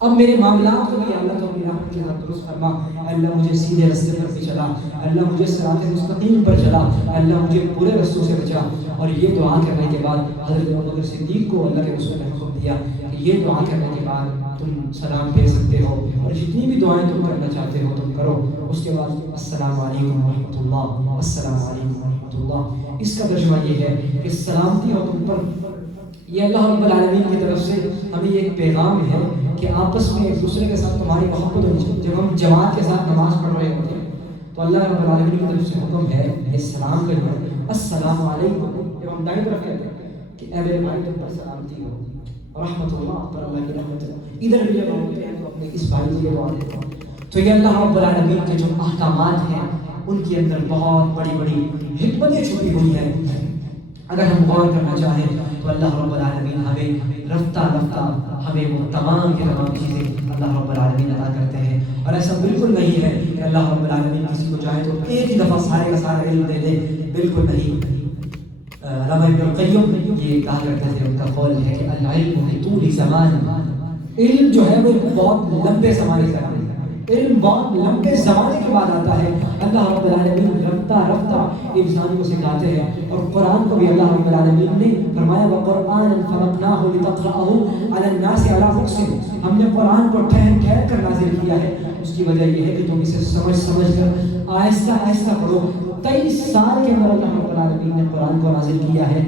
اب میرے معاملات کو بھی اللہ تو اپنی رحمت کے ساتھ درست فرما. اللہ مجھے سیدھے راستے پر بھی چلا, اللہ مجھے صراط مستقیم پر چلا, اللہ مجھے برے رستوں سے بچا. اور یہ دعا کرنے کے بعد حضرت ابوبکر صدیق کو اللہ کے رسول نے حکم دیا کہ یہ دعا کرنے کے بعد تم سلام پھیر سکتے ہو اور جتنی بھی دعائیں تم کرنا چاہتے ہو تم کرو. اس کے بعد السلام علیکم ورحمۃ اللہ, السلام علیکم ورحمۃ اللہ. اس کا ترجمہ یہ ہے کہ سلامتی ہو تم پر. یہ اللہ رب العالمین کی طرف سے ہمیں ایک پیغام ہے کہ آپس میں ایک دوسرے کے ساتھ تمہاری محبت ہونی چاہیے. جب ہم جماعت کے ساتھ نماز پڑھ رہے ہوتے ہیں تو اللہ رب العالمین کی طرف سے حکم ہے سلام کرنا, السلام علیکم. جب ہم دائیں طرف کہتے ہیں کہ اے میرے بھائی تم پر سلامتی ہو, رحمت اللہ پر اللہ کی رحمت ہو. ادھر بھی جب ہوتے ہیں تو اپنے اس بھائی کو یہ دعا دیتے ہیں. تو یہ اللہ رب العالمین کے جو احکامات ہیں ان کے اندر بہت بڑی بڑی حکمتیں چھپی ہوئی ہیں. اگر ہم غور کرنا چاہیں تو اللہ رب العالمین ہمیں رفتہ رفتہ ہمیں وہ تمام کے تمام چیزیں اللہ رب العالمین عطا کرتے ہیں. اور ایسا بالکل نہیں ہے کہ اللہ رب العالمین کسی کو چاہے تو ایک ہی دفعہ سارے کا سارا علم دے دے, بالکل نہیں. علامہ ابن القیم یہ کہا کرتے تھے, ان کا قول ہے کہ العلم بطول زمان, علم جو ہے وہ بہت لمبے زمانے کا ہے. علم بہت لمبے زمانے کے بعد آتا ہے. اللہ رب العالمین رفتہ رفتہ انسان کو سکھاتے ہیں. اور قرآن کو بھی اللہ رب العالمین نے فرمایا وَقُرْآنًا فَرَقْنَاهُ لِتَقْرَأَهُ عَلَى النَّاسِ عَلَى مُكْثٍ, ہم نے قرآن کو ٹھہر ٹھہر کر نازل کیا ہے. اس کی وجہ یہ ہے کہ تم اسے سمجھ سمجھ کر آہستہ آہستہ پڑھو. 23 سال کے اندر اللہ رب العالمین نے قرآن کو نازل کیا ہے.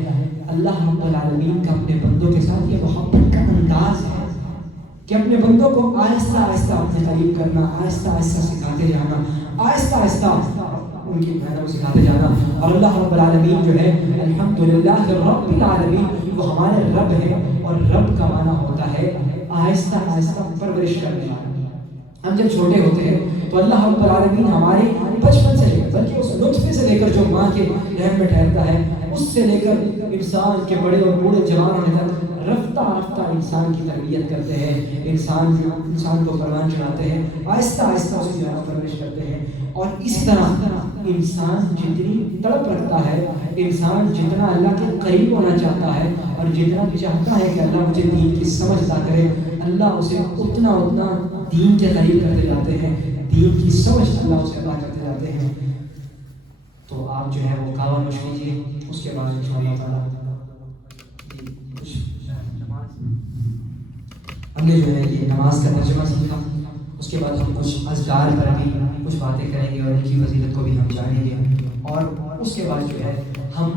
اللہ رب العالمین کا اپنے بندوں کے ساتھ یہ محبت کا انداز ہے کہ اپنے بندوں کو آہستہ آہستہ اپنے قریب کرنا, آہستہ آہستہ سکھاتے جانا, آہستہ آہستہ ان کی محنت کو سکھاتے جانا. اور اللہ رب العالمین جو ہے الحمدللہ رب العالمین, وہ ہمارے رب ہے. اور رب کا معنی ہوتا ہے آہستہ آہستہ پرورش کرنے والا. ہم جب چھوٹے ہوتے ہیں تو اللہ رب العالمین ہمارے بچپن سے لے کر, بلکہ اس نطفے سے لے کر جو ماں کے رحم میں ٹھہرتا ہے, اس سے لے کر انسان کے بڑے اور بوڑھے جوان ہونے تک رفتہ رفتہ انسان کی تربیت کرتے ہیں. انسان کو فرمان چڑھاتے ہیں, آہستہ آہستہ اسے جو ہے پرورش کرتے ہیں. اور اس طرح انسان جتنی تڑپ رکھتا ہے, انسان جتنا اللہ کے قریب ہونا چاہتا ہے اور جتنا چاہتا ہے کہ اللہ مجھے دین کی سمجھ عطا کرے, اللہ اسے اتنا اتنا دین کے قریب کرتے جاتے ہیں, دین کی سمجھ اللہ اسے عطا کرتے جاتے ہیں. تو آپ جو ہے وہ کعبہ مشق کیجیے. اس کے بعد انشاءاللہ تعالیٰ ہم نے جو ہے یہ نماز کا ترجمہ سیکھا. اس کے بعد ہم کچھ اذکار پر بھی کچھ باتیں کریں گے اور ان کی فضیلت کو بھی ہم جانیں گے. اور اس کے بعد جو ہے ہم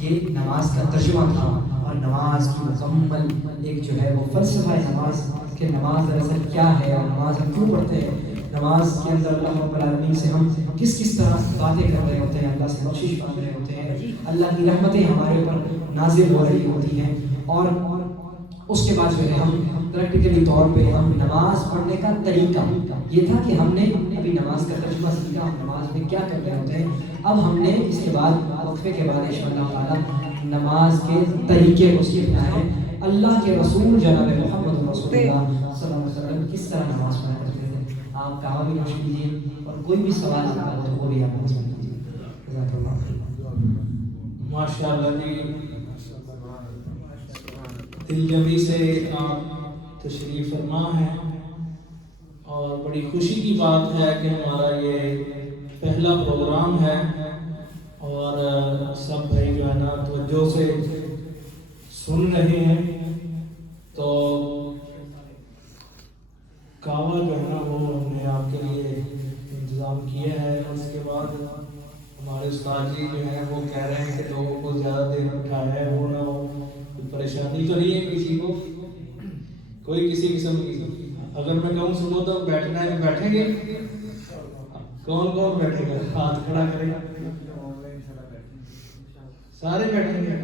یہ نماز کا ترجمہ تھا اور نماز کی مکمل ایک جو ہے وہ فلسفہ نماز کہ نماز دراصل کیا ہے اور نماز ہم کیوں پڑھتے ہیں, نماز کے اندر اللہ رب العالمین سے ہم کس کس طرح باتیں کر رہے ہوتے ہیں, اللہ سے بخشش مانگ رہے ہوتے ہیں, اللہ کی رحمتیں ہمارے اوپر نازل ہو رہی ہوتی ہیں. اور اس کے بعد جو ہے ہم پریکٹیکلی طور پہ ہم نماز پڑھنے کا طریقہ یہ تھا کہ ہم نے ابھی نماز کا ترجمہ سیکھا, ہم نماز میں کیا کر رہے ہوتے ہیں. اب ہم نے اس کے بعد وقفے کے بعد انشاءاللہ تعالیٰ نماز کے طریقے کو سیکھنا ہے. اللہ کے رسول جناب محمد رسول اللہ صلی اللہ علیہ وسلم کس طرح نماز پڑھا کرتے تھے. آپ کعبہ بھی نوش کیجیے اور کوئی بھی سوال ہو تو وہ بھی آپ پوچھ لیجیے. جزاک اللہ خیر. ماشاءاللہ جی, دل جمی سے آپ تشریف فرما ہیں اور بڑی خوشی کی بات ہے کہ ہمارا یہ پہلا پروگرام ہے اور سب بھائی جو ہے نا توجہ سے سن رہے ہیں. تو کعبہ جو ہے نا وہ ہم نے آپ کے لیے انتظام کیا ہے. اور اس کے بعد ہمارے استاد جی جو ہیں وہ کہہ رہے ہیں کہ لوگوں کو زیادہ دیر اٹھایا ہے وہ نہ ہو, پریشانی تو نہیں ہے کسی کو, کوئی کسی قسم کی. اگر میں کہوں سنو تو بیٹھنا ہے بیٹھیں گے, کون کون بیٹھے گا ہاتھ کھڑا کرے, سارے بیٹھیں گے.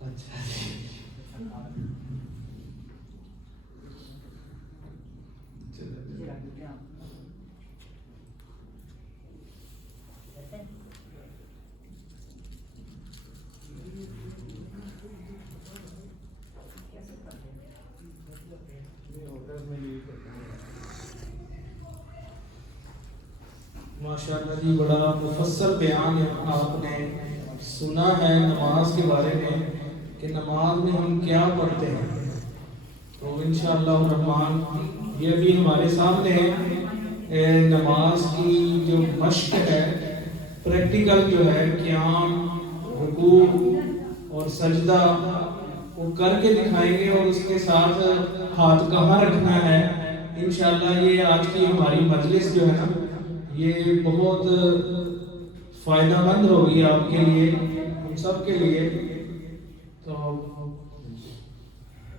اچھا ماشاءاللہ جی, بڑا مفصل بیان آپ نے سنا ہے نماز کے بارے میں کہ نماز میں ہم کیا پڑھتے ہیں. تو انشاءاللہ الرحمن یہ بھی ہمارے سامنے ہے نماز کی جو مشق ہے، پریکٹیکل جو ہے قیام، رکوع اور سجدہ وہ کر کے دکھائیں گے، اور اس کے ساتھ ہاتھ کہاں رکھنا ہے انشاءاللہ یہ آج کی ہماری مجلس جو ہے نا یہ بہت فائدہ مند ہوگی آپ کے لیے، ہم سب کے لیے۔ تو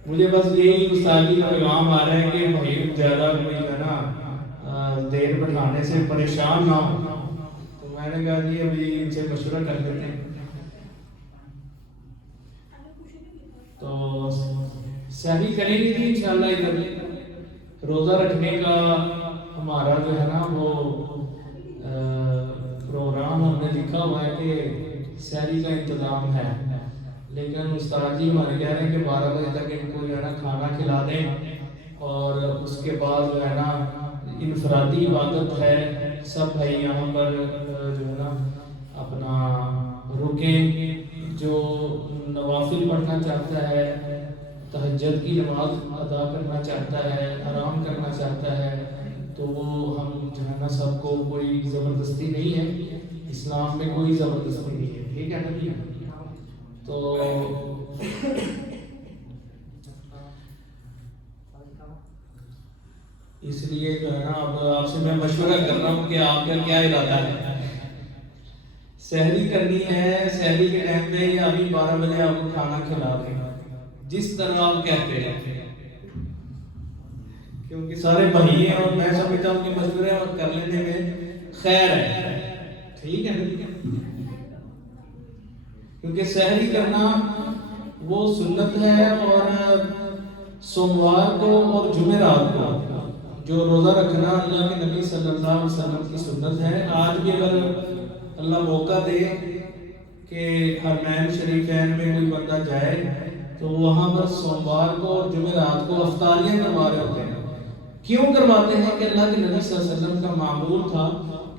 مجھے بس یہی استادی کا پیغام آ رہا ہے کہ بھائی زیادہ کوئی ہے نا دیر بٹھانے سے پریشان نہ ہو، تو میں نے کہا جی ابھی ان سے مشورہ کر لیتے ہیں۔ تو سحری کریں گے جی انشاءاللہ ادھر روزہ رکھنے کا ہمارا جو ہے نا وہ پروگرام ہم نے لکھا ہوا ہے کہ سحری کا انتظام ہے، لیکن استاد جی ہمارے کہہ رہے ہیں کہ 12 بجے تک ان کو جو ہے نا کھانا کھلا دیں، اور اس کے بعد جو ہے نا انفرادی عبادت ہے، سب بھائی یہاں پر جو ہے نا اپنا رکیں، جو نوافل پڑھنا چاہتا ہے، تہجد کی نماز ادا کرنا چاہتا ہے، آرام کرنا چاہتا ہے، تو وہ ہم جو ہے نا سب کو کوئی زبردستی نہیں ہے، اسلام میں کوئی زبردستی نہیں ہے، ٹھیک ہے نا جی؟ تو اس لیے جو ہے نا اب آپ سے میں مشورہ کر رہا ہوں کہ آپ کا کیا ارادہ ہے، سحری کرنی ہے سحری کے ٹائم پہ یا ابھی 12 بجے آپ کو کھانا کھلا دیں، جس طرح آپ کہتے ہیں، کیونکہ سارے بھائی ہیں اور میں سمجھتا ہوں کہ مشورے کر لینے میں خیر ہے، ٹھیک ہے نا؟ کیونکہ سحری کرنا وہ سنت ہے، اور سوموار کو اور جمعرات کو جو روزہ رکھنا اللہ کے نبی صلی اللہ علیہ وسلم کی سنت ہے۔ آج بھی اگر اللہ موقع دے کہ حرمین شریفین میں کوئی بندہ جائے تو وہاں پر سوموار کو اور جمعرات کو افطاریاں کروا رہے ہوتے ہیں۔ کیوں کرواتے ہیں؟ کہ اللہ کے نبی صلی اللہ علیہ وسلم کا معمول تھا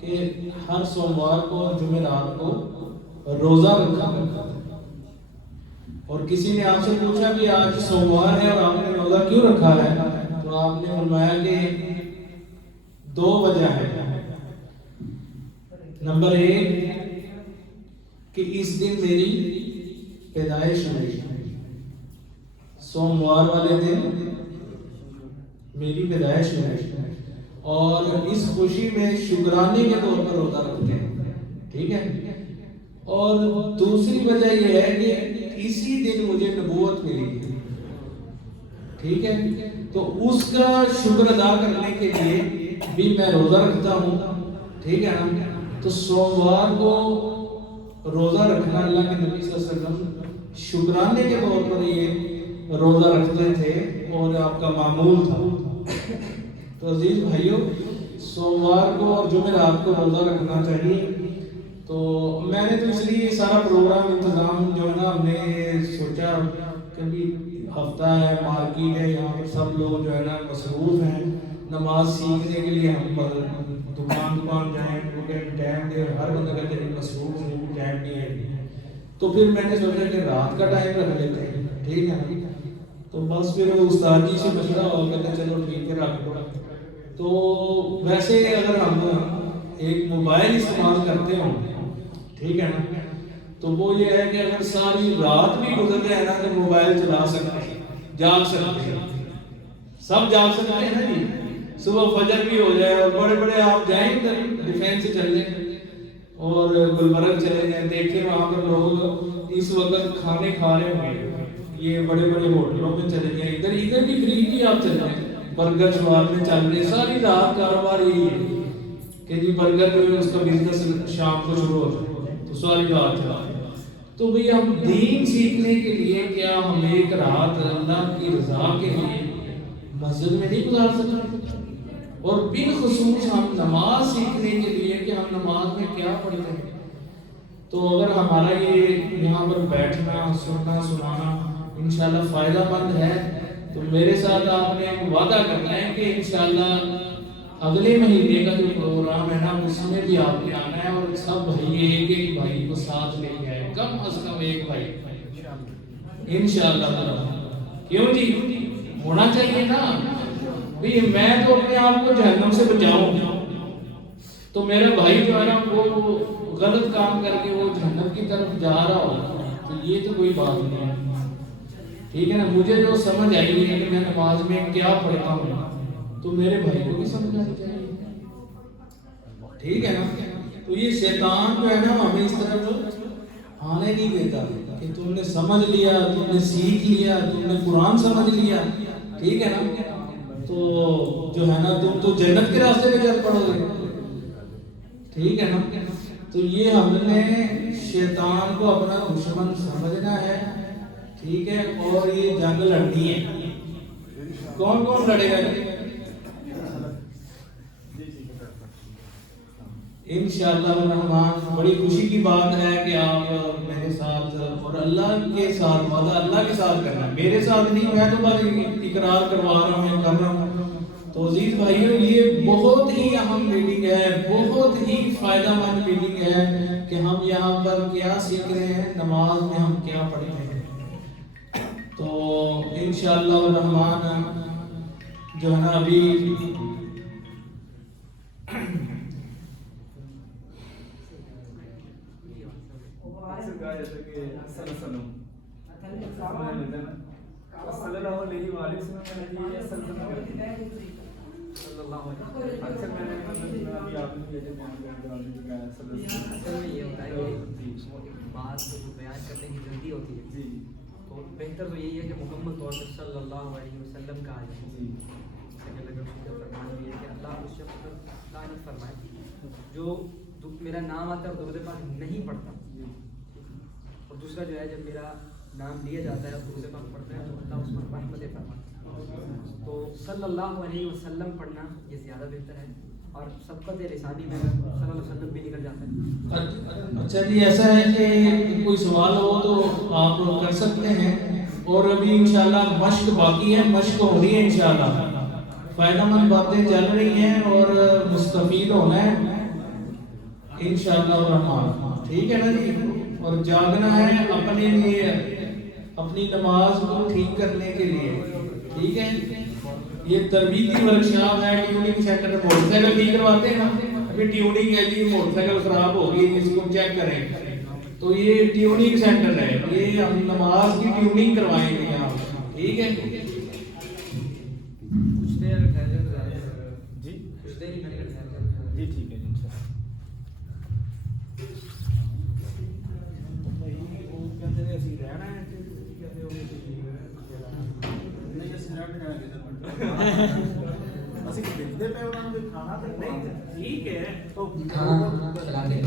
کہ ہر سوموار کو اور جمعرات کو روزہ رکھا کرتا تھا۔ اور کسی نے آپ سے پوچھا کہ آج سوموار ہے اور آپ نے روزہ کیوں رکھا ہے؟ تو آپ نے فرمایا کہ 2 وجہ ہے۔ نمبر 1 کہ اس دن میری پیدائش ہوئی، سوموار والے دن میری پیدائش ہوئی، اور اس خوشی میں شکرانے کے طور پر روزہ رکھتے ہیں، ٹھیک ہے؟ اور دوسری وجہ یہ ہے کہ اسی دن مجھے نبوت ملی، ٹھیک ہے؟ تو اس کا شکر ادا کرنے کے لیے بھی میں روزہ رکھتا ہوں، ٹھیک ہے نا؟ تو سوموار کو روزہ رکھنا اللہ کے نبی صلی اللہ علیہ وسلم شکرانے کے طور پر یہ روزہ رکھتے تھے اور آپ کا معمول تھا۔ تو عزیز بھائیوں، سوموار کو اور جمعرات کو روزہ رکھنا چاہیے۔ تو میں نے تو اس لیے سارا پروگرام انتظام جو ہے نا ہم نے سوچا کہ ہفتہ ہے، مارکیٹ ہے، یہاں پر سب لوگ جو ہے نا مصروف ہیں، نماز سیکھنے کے لیے ہم دکان جائیں، ٹائم دے، ہر بندہ کہتے ہیں مصروف ہوں، ٹائم نہیں ہے، تو پھر میں نے سوچا کہ رات کا ٹائم رکھ لیتے ہیں، ٹھیک ہے نا؟ تو بس پھر استاد جی سے مشورہ ہو، کہتے ہیں چلو ٹھیک ہے رکھ دو۔ تو ویسے اگر ہم ایک موبائل استعمال کرتے ہوں، ٹھیک ہے نا، تو وہ یہ ہے کہ اگر ساری رات بھی گزر جائے نا تو موبائل چلا سکتے ہیں، جاگ سکتے ہیں، سب جاگ سکتے ہیں نا جی، صبح فجر بھی ہو جائے، اور بڑے بڑے آپ جائیں ادھر ڈیفینس سے چل جائیں اور گلبرگ چلے جائیں، دیکھیں وہاں پر لوگ اس وقت کھانے کھا رہے ہوں گے، یہ بڑے بڑے ہوٹلوں میں چلے جائیں، ادھر بھی فری بھی آپ چل جائیں، برگر شوار میں چل رہے، ساری رات کاروبار یہی ہے کہ جی برگر جو ہے اس کا بزنس شام کو شروع ہو جائے، تو ساری رات چلا۔ تو بھئی ہم دین سیکھنے کے لیے کیا ہم ایک رات اللہ کی رضا کے لیے مسجد میں نہیں گزار سکتے؟ اور بالخصوص ہم نماز سیکھنے کے لیے کہ ہم نماز میں کیا پڑھتے ہیں، تو اگر ہمارا یہ یہاں پر بیٹھنا سننا سنانا انشاءاللہ فائدہ مند ہے، تو میرے ساتھ آپ نے وعدہ کرنا ہے کہ انشاءاللہ اگلے مہینے کا جو پروگرام ہے نا اس میں بھی آپ نے آنا ہے، اور سب بھائی ایک بھائی کو ساتھ لے کے آئے، کم از کم ایک بھائی انشاءاللہ۔ کیوں جی؟ ہونا چاہیے نا بھی میں تو اپنے آپ کو جہنم سے بچاؤں تو میرا بھائی جو ہے نا وہ غلط کام کر کے وہ جہنم کی طرف جا رہا ہو تو یہ تو کوئی بات نہیں ہے، ٹھیک ہے نا. مجھے جو سمجھ آئی نہیں ہے کہ میں نماز میں کیا پڑھتا ہوں تو میرے بھائی کو بھی سمجھ آنی چاہیے، ٹھیک ہے نا. تو یہ شیطان جو ہے نا ہمیں اس طرف آنے نہیں دیتا کہ تم نے سمجھ لیا، تم نے سیکھ لیا، تم نے قرآن سمجھ لیا، ٹھیک ہے نا، تو جو ہے نا تم تو جنت کے راستے پہ چل پڑو گے، ٹھیک ہے نا. تو یہ ہم نے شیطان کو اپنا دشمن سمجھنا ہے، ٹھیک ہے، اور یہ جنگ لڑنی ہے. کون کون لڑے گا؟ انشاءاللہ الرحمن. بڑی خوشی کی بات ہے کہ آپ میرے ساتھ اور اللہ کے ساتھ وعدہ اللہ کے ساتھ کرنا، میرے ساتھ نہیں، میں تو بس اقرار کروا رہا ہوں، کر رہا ہوں. تو عزیز بھائیو یہ بہت ہی اہم میٹنگ ہے، بہت ہی فائدہ مند میٹنگ ہے کہ ہم یہاں پر کیا سیکھ رہے ہیں، نماز میں ہم کیا پڑھ رہے ہیں. تو انشاءاللہ الرحمن جو ہے نا ابھی بات بیان کرنے کی جلدی ہوتی ہے تو بہتر تو یہی ہے کہ مکمل طور پر صلی اللہ علیہ وسلم کا آ جائے. فرمان بھی ہے کہ اللہ اس شخص پر لعنت فرمائے جو میرا نام آتا ہے اور درود پاک نہیں پڑھتا، اور دوسرا جو ہے جب میرا نام لیا جاتا ہے اور درود پاک پڑھتا ہے تو اللہ اس پر رحمت فرماتا ہے. تو صلی اللہ علیہ وسلم پڑھنا یہ زیادہ بہتر ہے، اور سبقت لسانی میں صلی اللہ علیہ وسلم بھی نکل جاتا ہے. اچھا جی، ایسا ہے کہ کوئی سوال ہو تو آپ لوگ کر سکتے ہیں، اور ابھی انشاءاللہ مشق باقی ہے، مشق ہو رہی ہے انشاءاللہ، فائدہ مند باتیں چل رہی ہیں اور مستفید ہونا ہے انشاءاللہ الرحمن، ٹھیک ہے نا جی. اور جاگنا ہے اپنے لیے، اپنی نماز کو ٹھیک کرنے کے لیے، ٹھیک ہے. یہ تربیتی ورکشاپ ہے، ٹیوننگ سینٹر موٹر سائیکل ٹھیک کرواتے ہیں نا، ابھی ٹیوننگ ہے جی، موٹر سائیکل خراب ہو گئی اس کو چیک کریں، تو یہ ٹیوننگ سینٹر ہے، یہ ہم نماز کی ٹیوننگ کروائیں گے یہاں، ٹھیک ہے. کچھ دیر ٹھہر جی کچھ دیر ہی جی ٹھیک ہے جی. ٹھیک ہے کھانا کھلاتے ہیں.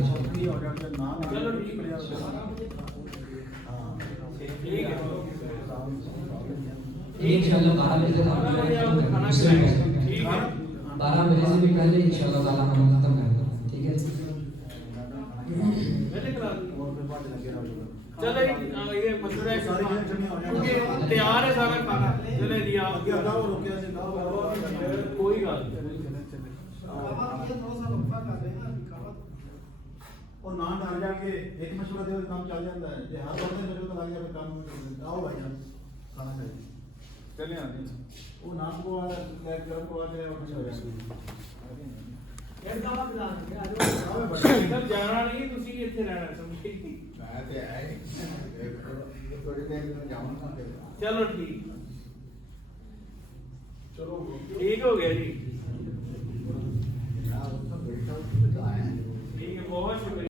چلو ٹھیک ہے. انشاءاللہ 12 بجے تک ہم ختم کریں گے، 12 بجے سے بھی پہلے انشاءاللہ تعالیٰ ہم ختم کریں گے، ٹھیک ہے. چلو یہ مشورہ ہے، تیار ہے سارا کھانا، چلے جی آپ کوئی بات اور نام ڈال جا کے ایک مشورہ دے کام چل جاتا ہے، یہ ہر بندے مشورہ تو لگ جائے کام. آؤ بھائی جان کھانا کھائیے، چلے آتے ہیں. وہ نام کو گرم کو آتے ہیں اور مشورہ جانا نہیں، تسی اتنے رہنا سمجھے. چلو ٹھیک، چلو ٹھیک ہو گیا جی.